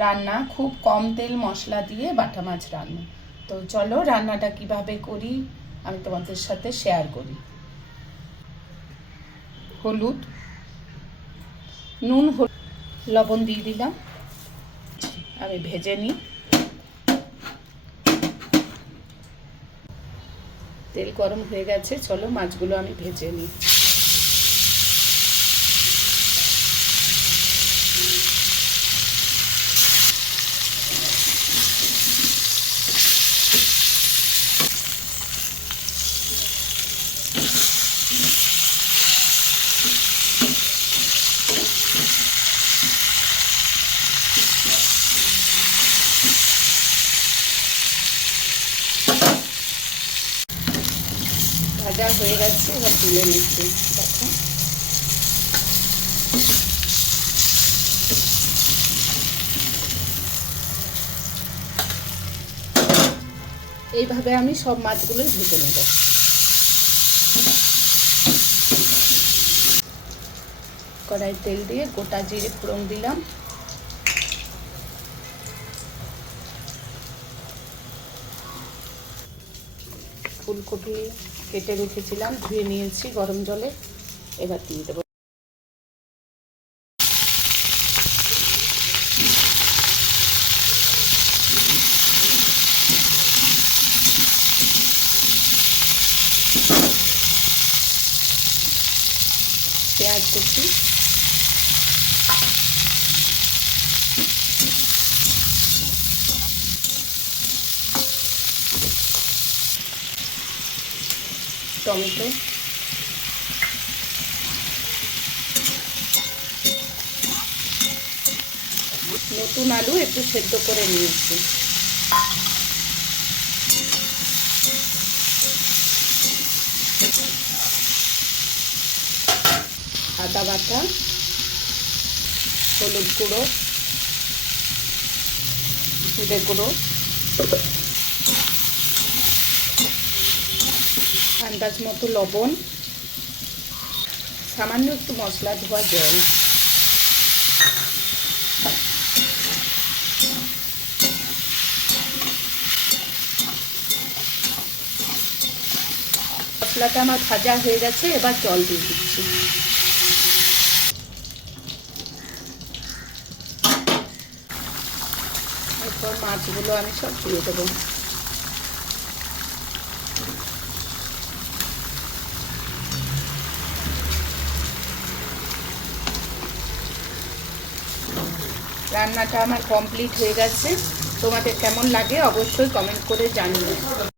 রান্না, খুব কম তেল মশলা দিয়ে বাটা মাছ রান্না। তো চলো রান্নাটা কীভাবে করি, আমি তোমাদের সাথে শেয়ার করি। হলুদ, নুন, হলুদ, লবণ দিয়ে দিলাম। আমি ভেজে নিই। তেল গরম হয়ে গেছে, চলো মাছগুলো আমি ভেজে নিই। ভাজা হয়ে গেছে, এবার তুলে নিচ্ছি। দেখো এইভাবে আমি সব মাছগুলোই ভেজে নেব। কড়াই তেল দিয়ে গোটা জিরে ফোড়ন দিলাম। ফুলকপি কেটে রেখেছিলাম ধুয়ে নিয়েছি গরম জলে এবার দিয়ে দেবো। পেঁয়াজ কুচি টমেটো। নতুন আলু একটু সেদ্ধ করে নিয়েছি। আদা বাটা হলুদ গুঁড়ো জিরে গুঁড়ো। আন্দাজ মতো লবণ, সামান্য একটু মশলা ধোয়া জল। মশলাটা আমার ভাজা হয়ে গেছে, এবার জল দিয়ে দিচ্ছি। এরপর মাছগুলো আমি সব দিয়ে দেবো। রান্নাটা আমার কমপ্লিট হয়ে গেছে। তোমাদের কেমন লাগে অবশ্যই কমেন্ট করে জানিও।